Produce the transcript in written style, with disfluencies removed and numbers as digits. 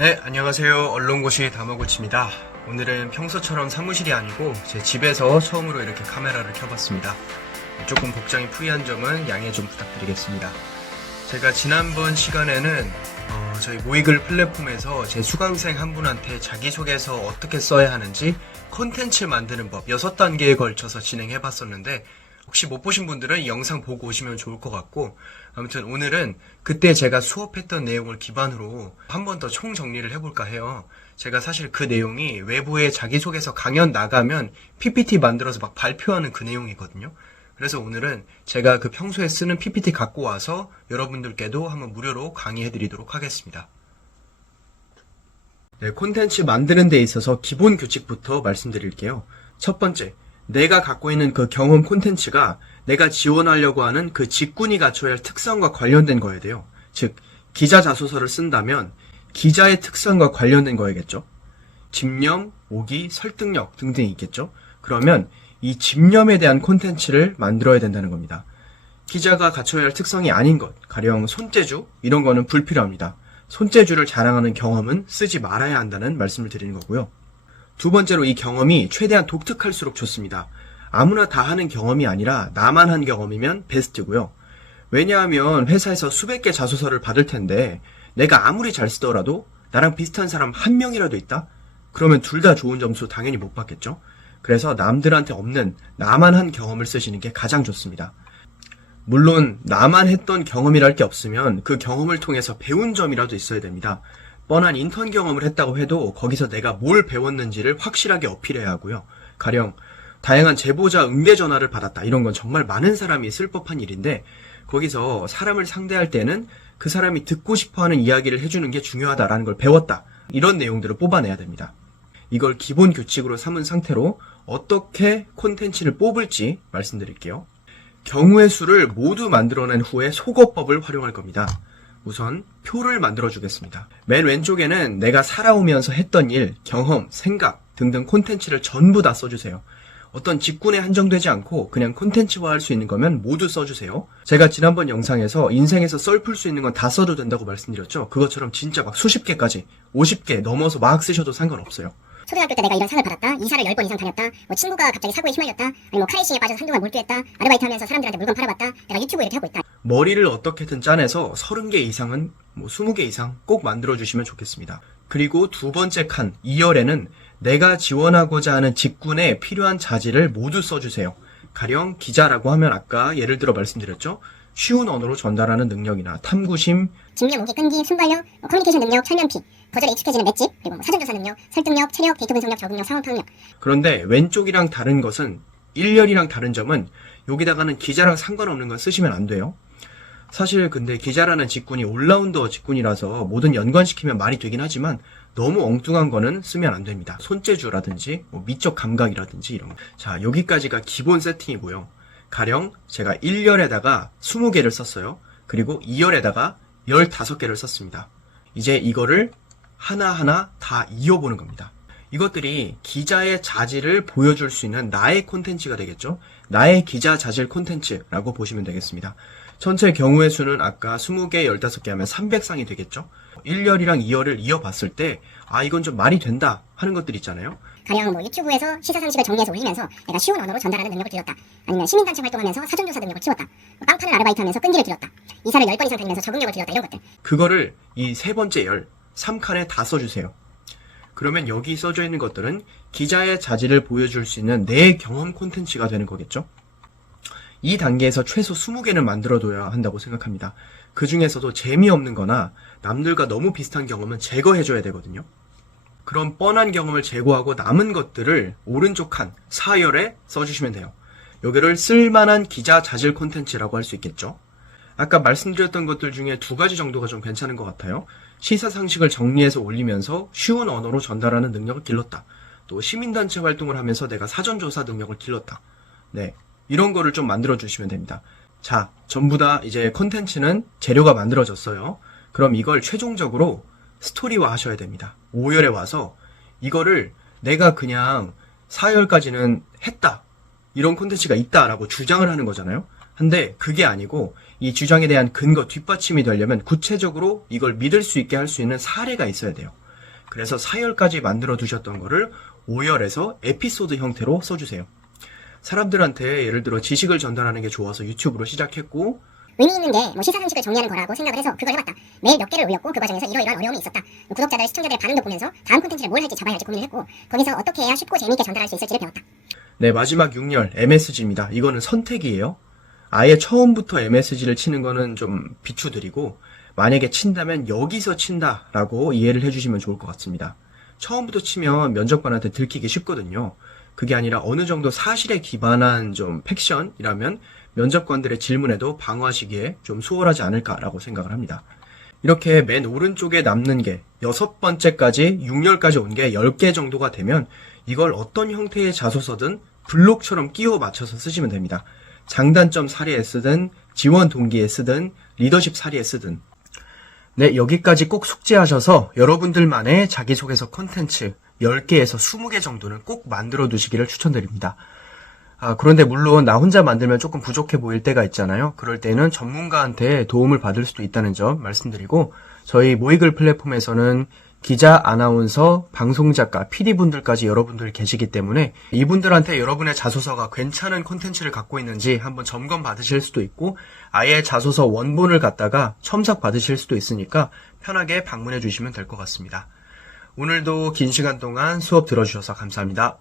네, 안녕하세요. 언론고시 다마고치입니다. 오늘은 평소처럼 사무실이 아니고 제 집에서 처음으로 이렇게 카메라를 켜봤습니다. 조금 복장이 프리한 점은 양해 좀 부탁드리겠습니다. 제가 지난번 시간에는 저희 모의글 플랫폼에서 제 수강생 한 분한테 자기소개서 어떻게 써야 하는지 콘텐츠 만드는 법 6단계에 걸쳐서 진행해봤었는데 혹시 못 보신 분들은 이 영상 보고 오시면 좋을 것 같고, 아무튼 오늘은 그때 제가 수업했던 내용을 기반으로 한 번 더 총정리를 해볼까 해요. 제가 사실 그 내용이 외부에 자기소개서 강연 나가면 PPT 만들어서 막 발표하는 그 내용이거든요. 그래서 오늘은 제가 그 평소에 쓰는 PPT 갖고 와서 여러분들께도 한번 무료로 강의해드리도록 하겠습니다. 네, 콘텐츠 만드는 데 있어서 기본 규칙부터 말씀드릴게요. 첫 번째, 내가 갖고 있는 그 경험 콘텐츠가 내가 지원하려고 하는 그 직군이 갖춰야 할 특성과 관련된 거여야 돼요. 즉, 기자 자소서를 쓴다면 기자의 특성과 관련된 거야겠죠. 집념, 오기, 설득력 등등이 있겠죠. 그러면 이 집념에 대한 콘텐츠를 만들어야 된다는 겁니다. 기자가 갖춰야 할 특성이 아닌 것, 가령 손재주, 이런 거는 불필요합니다. 손재주를 자랑하는 경험은 쓰지 말아야 한다는 말씀을 드리는 거고요. 두 번째로 이 경험이 최대한 독특할수록 좋습니다. 아무나 다 하는 경험이 아니라 나만 한 경험이면 베스트고요. 왜냐하면 회사에서 수백 개 자소서를 받을 텐데 내가 아무리 잘 쓰더라도 나랑 비슷한 사람 한 명이라도 있다? 그러면 둘 다 좋은 점수 당연히 못 받겠죠. 그래서 남들한테 없는 나만 한 경험을 쓰시는 게 가장 좋습니다. 물론 나만 했던 경험이랄 게 없으면 그 경험을 통해서 배운 점이라도 있어야 됩니다. 뻔한 인턴 경험을 했다고 해도 거기서 내가 뭘 배웠는지를 확실하게 어필해야 하고요. 가령 다양한 제보자 응대 전화를 받았다. 이런 건 정말 많은 사람이 있을 법한 일인데 거기서 사람을 상대할 때는 그 사람이 듣고 싶어하는 이야기를 해주는 게 중요하다라는 걸 배웠다. 이런 내용들을 뽑아내야 됩니다. 이걸 기본 규칙으로 삼은 상태로 어떻게 콘텐츠를 뽑을지 말씀드릴게요. 경우의 수를 모두 만들어낸 후에 속어법을 활용할 겁니다. 우선 표를 만들어 주겠습니다. 맨 왼쪽에는 내가 살아오면서 했던 일, 경험, 생각 등등 콘텐츠를 전부 다 써주세요. 어떤 직군에 한정되지 않고 그냥 콘텐츠화 할 수 있는 거면 모두 써주세요. 제가 지난번 영상에서 인생에서 썰풀 수 있는 건 다 써도 된다고 말씀드렸죠. 그것처럼 진짜 막 수십 개까지 50개 넘어서 막 쓰셔도 상관없어요. 초등학교 때 내가 이런 상을 받았다, 이사를 10번 이상 다녔다, 뭐 친구가 갑자기 사고에 휘말렸다, 아니 뭐 카이싱에 빠져서 한동안 몰두했다, 아르바이트 하면서 사람들한테 물건 팔아봤다, 내가 유튜브 이렇게 하고 있다. 머리를 어떻게든 짜내서 30개 이상은 20개 이상 꼭 만들어주시면 좋겠습니다. 그리고 두 번째 칸 2열에는 내가 지원하고자 하는 직군에 필요한 자질을 모두 써주세요. 가령 기자라고 하면 아까 예를 들어 말씀드렸죠. 쉬운 언어로 전달하는 능력이나 탐구심, 집념, 오기, 끈기, 순발력, 커뮤니케이션 능력, 철면피, 거절에 익숙해지는 맷집, 그리고 사전조사 능력, 설득력, 체력, 데이터 분석력, 적응력, 상황 파악력. 그런데 왼쪽이랑 다른 것은 1열이랑 다른 점은 여기다가는 기자랑 상관없는 건 쓰시면 안 돼요. 사실 근데 기자라는 직군이 올라운더 직군이라서 뭐든 연관시키면 말이 되긴 하지만 너무 엉뚱한 거는 쓰면 안 됩니다. 손재주라든지 미적 감각이라든지 이런 거. 자, 여기까지가 기본 세팅이고요. 가령 제가 1열에다가 20개를 썼어요. 그리고 2열에다가 15개를 썼습니다. 이제 이거를 하나하나 다 이어보는 겁니다. 이것들이 기자의 자질을 보여줄 수 있는 나의 콘텐츠가 되겠죠. 나의 기자 자질 콘텐츠라고 보시면 되겠습니다. 전체 경우의 수는 아까 20개, 15개 하면 300상이 되겠죠. 1열이랑 2열을 이어봤을 때 이건 좀 말이 된다 하는 것들 있잖아요. 가령 뭐 유튜브에서 시사 상식을 정리해서 올리면서 내가 쉬운 언어로 전달하는 능력을 길렀다. 아니면 시민단체 활동하면서 사전조사 능력을 키웠다. 빵 파는 아르바이트하면서 끈기를 길렀다. 이사를 10번 이상 다니면서 적응력을 길렀다. 이런 것들. 그거를 이 세 번째 열, 3칸에 다 써주세요. 그러면 여기 써져 있는 것들은 기자의 자질을 보여줄 수 있는 내 경험 콘텐츠가 되는 거겠죠. 이 단계에서 최소 20개는 만들어둬야 한다고 생각합니다. 그 중에서도 재미없는 거나 남들과 너무 비슷한 경험은 제거해줘야 되거든요. 그런 뻔한 경험을 제거하고 남은 것들을 오른쪽 칸 4열에 써주시면 돼요. 여기를 쓸만한 기자 자질 콘텐츠라고 할 수 있겠죠. 아까 말씀드렸던 것들 중에 2가지 정도가 좀 괜찮은 것 같아요. 시사 상식을 정리해서 올리면서 쉬운 언어로 전달하는 능력을 길렀다. 또 시민단체 활동을 하면서 내가 사전조사 능력을 길렀다. 네, 이런 거를 좀 만들어 주시면 됩니다. 자, 전부 다 이제 콘텐츠는 재료가 만들어졌어요. 그럼 이걸 최종적으로 스토리화 하셔야 됩니다. 5열에 와서 이거를 내가 그냥 4열까지는 했다, 이런 콘텐츠가 있다라고 주장을 하는 거잖아요. 근데 그게 아니고 이 주장에 대한 근거, 뒷받침이 되려면 구체적으로 이걸 믿을 수 있게 할 수 있는 사례가 있어야 돼요. 그래서 4열까지 만들어 두셨던 거를 5열에서 에피소드 형태로 써주세요. 사람들한테 예를 들어 지식을 전달하는 게 좋아서 유튜브로 시작했고 의미 있는 게 뭐 시사 상식을 정리하는 거라고 생각을 해서 그걸 해봤다. 매일 몇 개를 올렸고 그 과정에서 이러이러한 어려움이 있었다. 구독자들, 시청자들의 반응도 보면서 다음 콘텐츠를 뭘 할지 잡아야 할지 고민을 했고 거기서 어떻게 해야 쉽고 재미있게 전달할 수 있을지를 배웠다. 네, 마지막 6열 MSG입니다. 이거는 선택이에요. 아예 처음부터 MSG를 치는 거는 좀 비추드리고 만약에 친다면 여기서 친다라고 이해를 해주시면 좋을 것 같습니다. 처음부터 치면 면접관한테 들키기 쉽거든요. 그게 아니라 어느 정도 사실에 기반한 좀 팩션이라면 면접관들의 질문에도 방어하시기에 좀 수월하지 않을까라고 생각을 합니다. 이렇게 맨 오른쪽에 남는 게 6번째까지 6열까지 온 게 10개 정도가 되면 이걸 어떤 형태의 자소서든 블록처럼 끼워 맞춰서 쓰시면 됩니다. 장단점 사례에 쓰든 지원 동기에 쓰든 리더십 사례에 쓰든 네, 여기까지 꼭 숙지하셔서 여러분들만의 자기소개서 콘텐츠 10개에서 20개 정도는 꼭 만들어 두시기를 추천드립니다. 그런데 물론 나 혼자 만들면 조금 부족해 보일 때가 있잖아요. 그럴 때는 전문가한테 도움을 받을 수도 있다는 점 말씀드리고 저희 모이글 플랫폼에서는 기자, 아나운서, 방송작가, PD분들까지 여러분들이 계시기 때문에 이분들한테 여러분의 자소서가 괜찮은 콘텐츠를 갖고 있는지 한번 점검 받으실 수도 있고 아예 자소서 원본을 갖다가 첨삭 받으실 수도 있으니까 편하게 방문해 주시면 될 것 같습니다. 오늘도 긴 시간 동안 수업 들어주셔서 감사합니다.